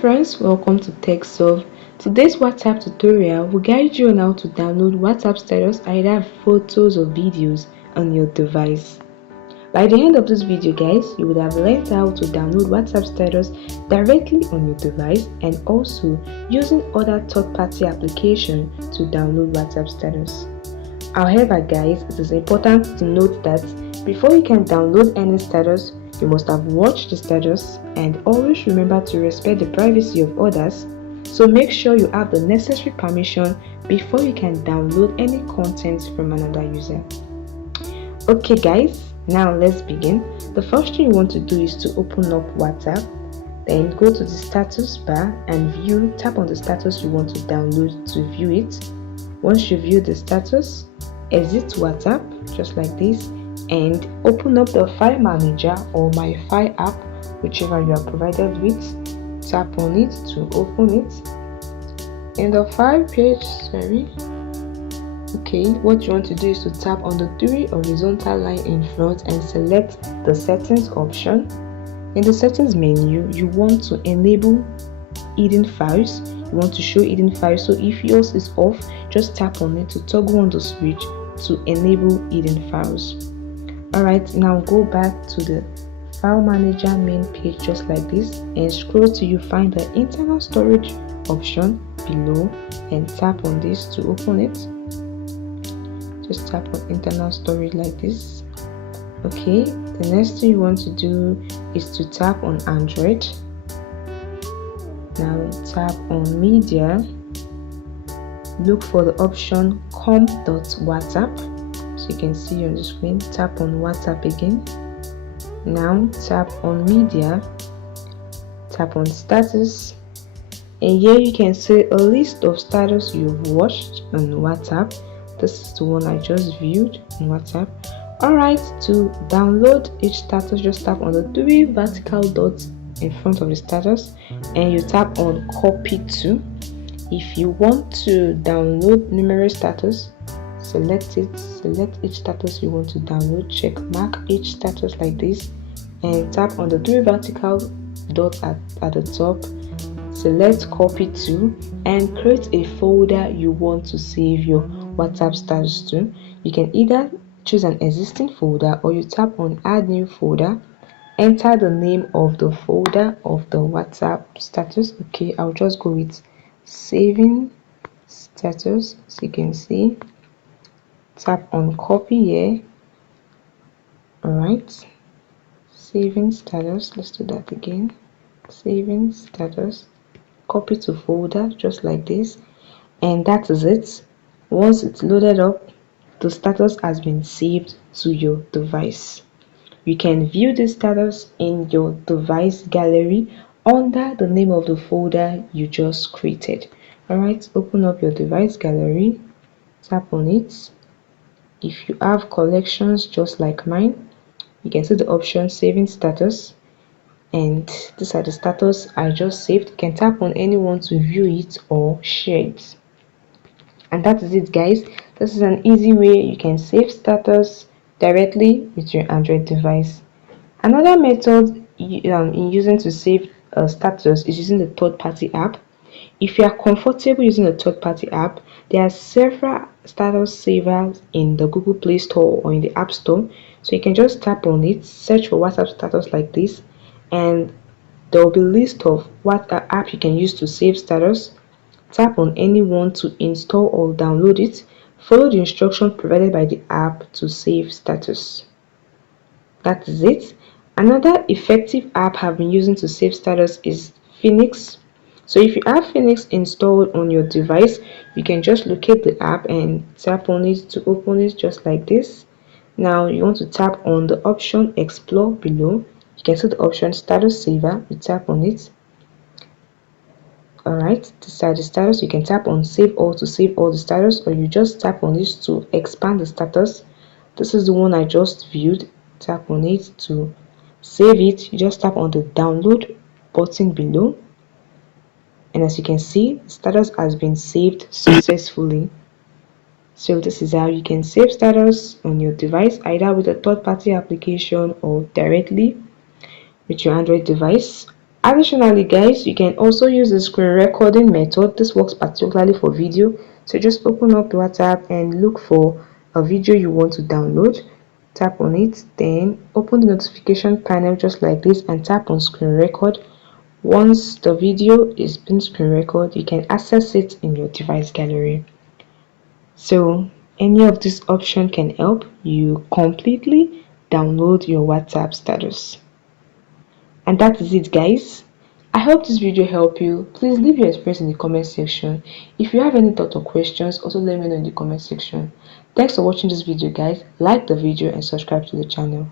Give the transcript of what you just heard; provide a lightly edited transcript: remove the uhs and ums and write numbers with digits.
friends, welcome to TechSolve. Today's WhatsApp tutorial will guide you on how to download WhatsApp status, either photos or videos on your device. By the end of this video guys, you would have learned how to download WhatsApp status directly on your device and also using other third-party applications to download WhatsApp status. However guys, it is important to note that before you can download any status, you must have watched the status and always remember to respect the privacy of others. So make sure you have the necessary permission before you can download any content from another user. Okay guys, now let's begin. The first thing you want to do is to open up WhatsApp. Then go to the status bar and tap on the status you want to download to view it. Once you view the status, exit WhatsApp just like this and open up the file manager or my file app, whichever you are provided with. Tap on it to open it. In the file page, what you want to do is to tap on the three horizontal line in front and select the settings option. In the settings menu, you want to enable hidden files. You want to show hidden files, so if yours is off, just tap on it to toggle on the switch to enable hidden files. Alright, now go back to the file manager main page just like this and scroll till you find the internal storage option below and tap on this to open it. Just tap on internal storage like this. Okay, the next thing you want to do is to tap on Android. Now tap on media, look for the option comp.whatsapp. So you can see on the screen, tap on WhatsApp again. Now tap on media, tap on status, and here you can see a list of status you've watched on WhatsApp. This is the one I just viewed on WhatsApp. Alright, to download each status, just tap on the three vertical dots in front of the status and you tap on copy to. If you want to download numerous status, select each status you want to download, check mark each status like this and tap on the three vertical dots at the top, select copy to and create a folder you want to save your WhatsApp status to. You can either choose an existing folder or you tap on add new folder, enter the name of the folder of the WhatsApp status. Okay, I'll just go with saving status. So you can see, tap on copy here. Alright, saving status, let's do that again. Saving status, copy to folder just like this, and that is it. Once it's loaded up, the status has been saved to your device. You can view the status in your device gallery under the name of the folder you just created. Alright, open up your device gallery, tap on it. If you have collections just like mine, you can see the option saving status, and these are the status I just saved. You can tap on anyone to view it or share it. And that is it guys. This is an easy way you can save status directly with your Android device. Another method in using to save status is using the third-party app. If you are comfortable using a third-party app, there are several status savers in the Google Play Store or in the App Store. So you can just tap on it, search for WhatsApp status like this, and there will be a list of what app you can use to save status. Tap on any one to install or download it. Follow the instructions provided by the app to save status. That is it. Another effective app I've been using to save status is Phoenix. So if you have Phoenix installed on your device, you can just locate the app and tap on it to open it just like this. Now you want to tap on the option explore below. You can see the option status saver. You tap on it. Alright, these are the status. You can tap on save all to save all the status, or you just tap on this to expand the status. This is the one I just viewed. Tap on it to save it. You just tap on the download button below, and as you can see, the status has been saved successfully. So this is how you can save status on your device, either with a third-party application or directly with your Android device. Additionally guys, you can also use the screen recording method. This works particularly for video. So just open up WhatsApp and look for a video you want to download, tap on it, then open the notification panel just like this and tap on screen record. Once the video is being screen recorded, you can access it in your device gallery. So any of this option can help you completely download your WhatsApp status. And that is it guys. I hope this video helped you. Please leave your experience in the comment section. If you have any thoughts or questions, also let me know in the comment section. Thanks for watching this video guys. Like the video and subscribe to the channel.